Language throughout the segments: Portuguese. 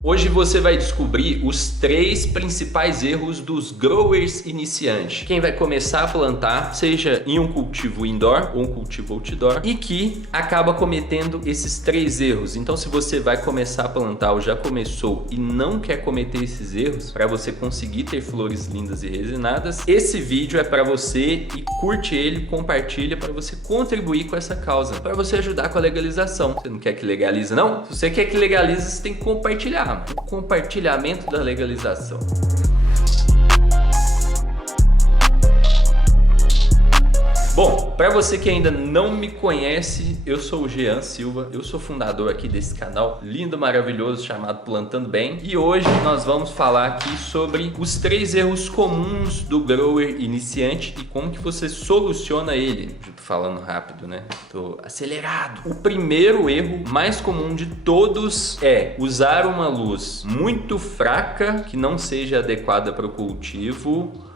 Hoje você vai descobrir os 3 principais erros dos growers iniciantes. Quem vai começar a plantar, seja em um cultivo indoor ou um cultivo outdoor, e que acaba cometendo esses 3 erros. Então, se você vai começar a plantar ou já começou e não quer cometer esses erros, para você conseguir ter flores lindas e resinadas, esse vídeo é para você e curte ele, compartilha para você contribuir com essa causa, para você ajudar com a legalização. Você não quer que legalize, não? Se você quer que legalize, você tem que compartilhar. O compartilhamento da legalização. Bom, para você que ainda não me conhece, eu sou o Jean Silva, eu sou fundador aqui desse canal lindo, maravilhoso, chamado Plantando Bem. E hoje nós vamos falar aqui sobre os 3 erros comuns do grower iniciante e como que você soluciona ele. Eu tô falando rápido, né? Tô acelerado. O primeiro erro mais comum de todos é usar uma luz muito fraca, que não seja adequada para o cultivo.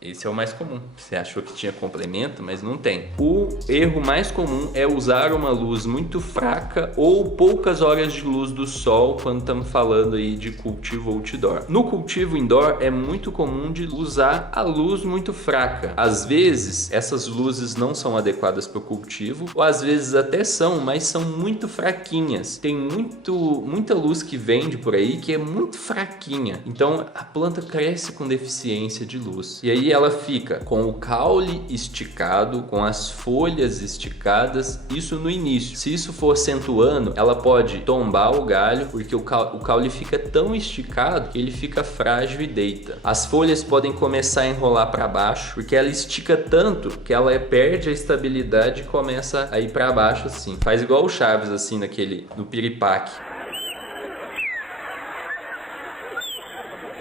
Esse é o mais comum. Você achou que tinha complemento, mas não tem. O erro mais comum é usar uma luz muito fraca ou poucas horas de luz do sol quando estamos falando aí de cultivo outdoor. No cultivo indoor é muito comum de usar a luz muito fraca. Às vezes essas luzes não são adequadas para o cultivo, ou às vezes até são, mas são muito fraquinhas. Tem muita luz que vende por aí que é muito fraquinha. Então a planta cresce com deficiência de luz. E aí ela fica com o caule esticado, com as folhas esticadas, isso no início. Se isso for acentuando, ela pode tombar o galho, porque o caule fica tão esticado que ele fica frágil e deita. As folhas podem começar a enrolar para baixo, porque ela estica tanto que ela perde a estabilidade e começa a ir para baixo assim. Faz igual o Chaves assim no piripaque.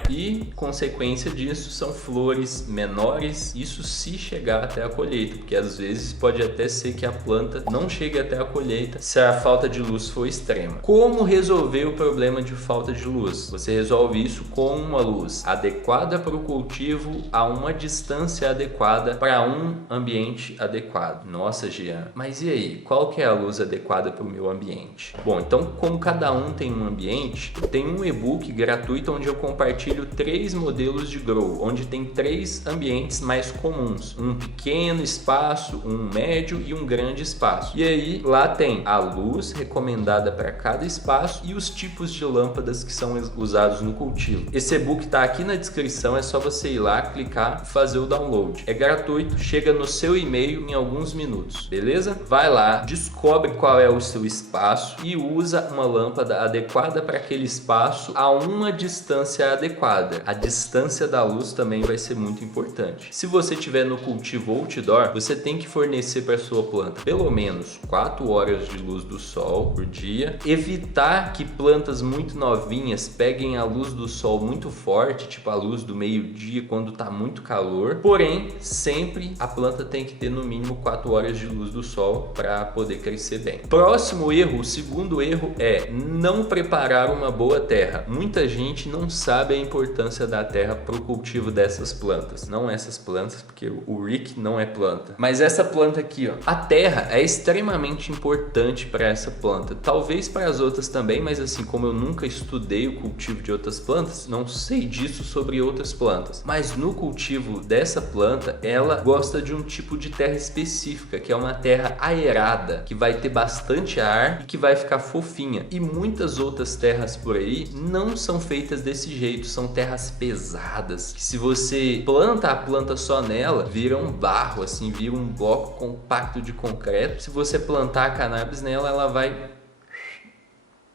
E consequência disso são flores menores, isso se chegar até a colheita, porque às vezes pode até ser que a planta não chegue até a colheita se a falta de luz for extrema. Como resolver o problema de falta de luz? Você resolve isso com uma luz adequada para o cultivo, a uma distância adequada para um ambiente adequado. Nossa, Jean, mas e aí? Qual que é a luz adequada para o meu ambiente? Bom, então como cada um tem um ambiente, tem um e-book gratuito onde eu compartilho 3 modelos de grow, onde tem 3 ambientes mais comuns, um pequeno espaço, um médio e um grande espaço. E aí lá tem a luz recomendada para cada espaço e os tipos de lâmpadas que são usados no cultivo. Esse e-book está aqui na descrição, é só você ir lá, clicar e fazer o download. É gratuito, chega no seu e-mail em alguns minutos, beleza? Vai lá, descobre qual é o seu espaço e usa uma lâmpada adequada para aquele espaço a uma distância adequada. A distância da luz também vai ser muito importante. Se você estiver no cultivo outdoor, você tem que fornecer para sua planta pelo menos 4 horas de luz do sol por dia. Evitar que plantas muito novinhas peguem a luz do sol muito forte, tipo a luz do meio-dia quando está muito calor. Porém, sempre a planta tem que ter no mínimo 4 horas de luz do sol para poder crescer bem. Próximo erro, o segundo erro é não preparar uma boa terra. Muita gente não sabe a importância da terra para o cultivo dessas plantas. Não essas plantas, porque o Rick não é planta. Mas essa planta aqui, ó. A terra é extremamente importante para essa planta. Talvez para as outras também, mas assim, como eu nunca estudei o cultivo de outras plantas, não sei disso sobre outras plantas. Mas no cultivo dessa planta, ela gosta de um tipo de terra específica, que é uma terra aerada, que vai ter bastante ar e que vai ficar fofinha. E muitas outras terras por aí não são feitas desse jeito, são terras pesadas, que se você planta a planta só nela, vira um barro, assim, vira um bloco compacto de concreto. Se você plantar a cannabis nela, ela vai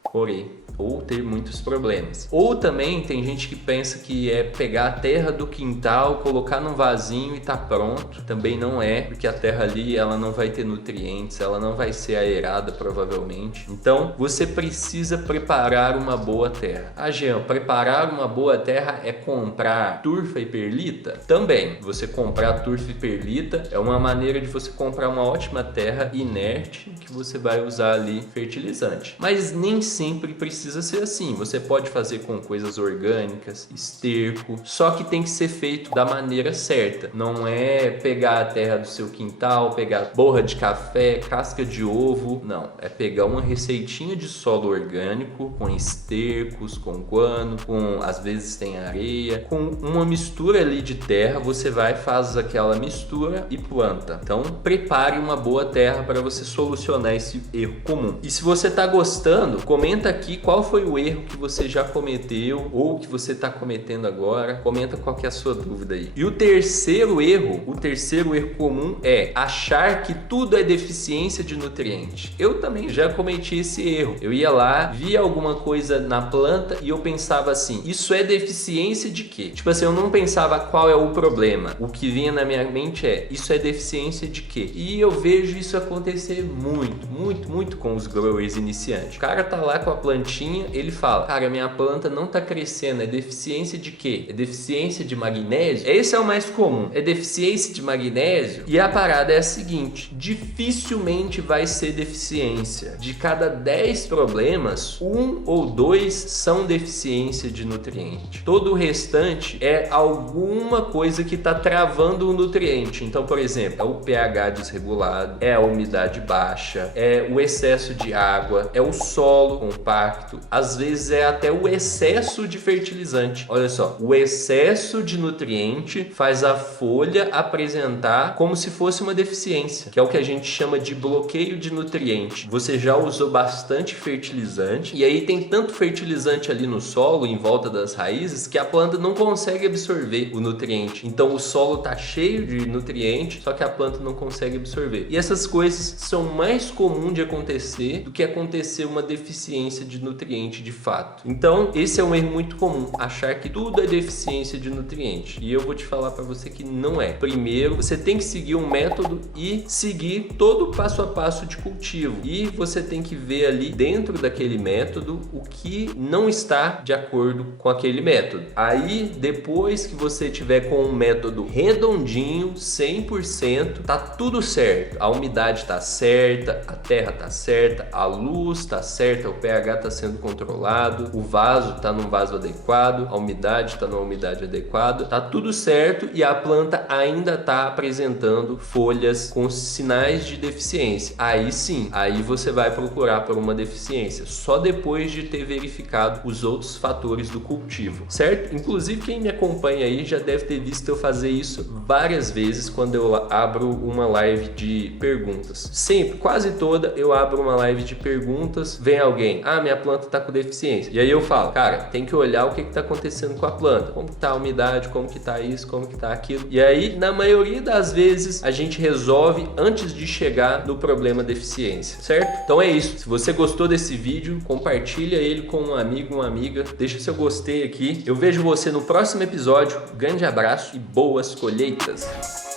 correr ou ter muitos problemas. Ou também tem gente que pensa que é pegar a terra do quintal, colocar num vasinho e tá pronto. Também não é, porque a terra ali ela não vai ter nutrientes, ela não vai ser aerada provavelmente. Então você precisa preparar uma boa terra. Ah, Jean, preparar uma boa terra é comprar turfa e perlita? Também. Você comprar turfa e perlita é uma maneira de você comprar uma ótima terra inerte que você vai usar ali fertilizante. Mas nem sempre precisa precisa ser assim. Você pode fazer com coisas orgânicas, esterco, só que tem que ser feito da maneira certa. Não é pegar a terra do seu quintal, pegar borra de café, casca de ovo. Não, é pegar uma receitinha de solo orgânico com estercos, com guano, com às vezes tem areia, com uma mistura ali de terra. Você vai, faz aquela mistura e planta. Então prepare uma boa terra para você solucionar esse erro comum. E se você está gostando, comenta aqui qual foi o erro que você já cometeu ou que você está cometendo agora. Comenta qual que é a sua dúvida aí. E o terceiro erro comum é achar que tudo é deficiência de nutriente. Eu também já cometi esse erro. Eu ia lá, via alguma coisa na planta e eu pensava assim, isso é deficiência de quê? Tipo assim, eu não pensava qual é o problema. O que vinha na minha mente é, isso é deficiência de quê? E eu vejo isso acontecer muito com os growers iniciantes. O cara tá lá com a plantinha, ele fala, cara, minha planta não tá crescendo, é deficiência de quê? É deficiência de magnésio? Esse é o mais comum, é deficiência de magnésio? E a parada é a seguinte, dificilmente vai ser deficiência. De cada 10 problemas, 1 ou 2 são deficiência de nutriente. Todo o restante é alguma coisa que tá travando o nutriente. Então, por exemplo, é o pH desregulado, é a umidade baixa, é o excesso de água, é o solo compacto, às vezes é até o excesso de fertilizante. Olha só, o excesso de nutriente faz a folha apresentar como se fosse uma deficiência, que é o que a gente chama de bloqueio de nutriente. Você já usou bastante fertilizante e aí tem tanto fertilizante ali no solo, em volta das raízes, que a planta não consegue absorver o nutriente. Então o solo tá cheio de nutriente, só que a planta não consegue absorver. E essas coisas são mais comuns de acontecer do que acontecer uma deficiência de nutriente de fato. Então esse é um erro muito comum, achar que tudo é deficiência de nutriente. E eu vou te falar para você que não é. Primeiro, você tem que seguir um método e seguir todo o passo a passo de cultivo. E você tem que ver ali dentro daquele método o que não está de acordo com aquele método. Aí, depois que você tiver com um método redondinho, 100%, tá tudo certo. A umidade tá certa, a terra tá certa, a luz tá certa, o pH tá sendo controlado, o vaso tá num vaso adequado, a umidade tá numa umidade adequada, tá tudo certo e a planta ainda tá apresentando folhas com sinais de deficiência. Aí sim, aí você vai procurar por uma deficiência, só depois de ter verificado os outros fatores do cultivo, certo? Inclusive quem me acompanha aí já deve ter visto eu fazer isso várias vezes quando eu abro uma live de perguntas. Sempre, quase toda, eu abro uma live de perguntas, vem alguém, minha planta tá com deficiência. E aí eu falo, cara, tem que olhar o que tá acontecendo com a planta, como que tá a umidade, como que tá isso, como que tá aquilo. E aí, na maioria das vezes, a gente resolve antes de chegar no problema deficiência, certo? Então é isso. Se você gostou desse vídeo, compartilha ele com um amigo, uma amiga, deixa seu gostei aqui. Eu vejo você no próximo episódio. Grande abraço e boas colheitas!